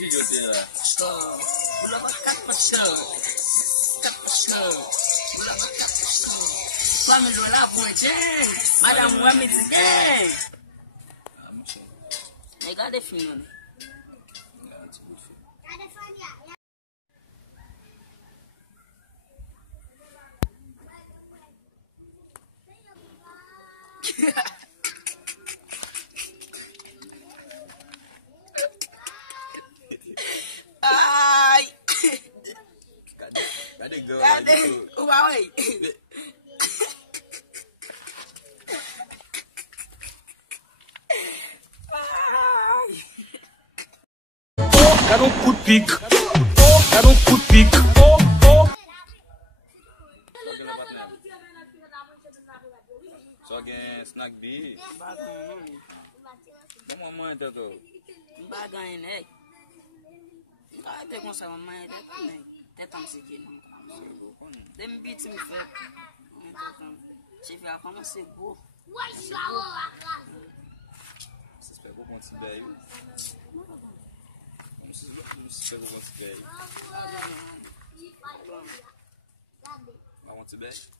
vídeo dele lá. Bulava 4 Bulava 4 Family la ponte. Madame Mohamed gang. Ah, mon cher. Regardez film. Ai. Cadê girl? Cadê? Uai. Quero um cu de pique. Quero um cu de pique. Só ganha snack B. Vamos mamãe, Tato. Baganha, né? Até com essa mamãe, até tam aqui, não. Dem beat me fé. Se vier como se boa. Vocês pegou quantos daí? Vocês pegou quantos daí? I want to bet.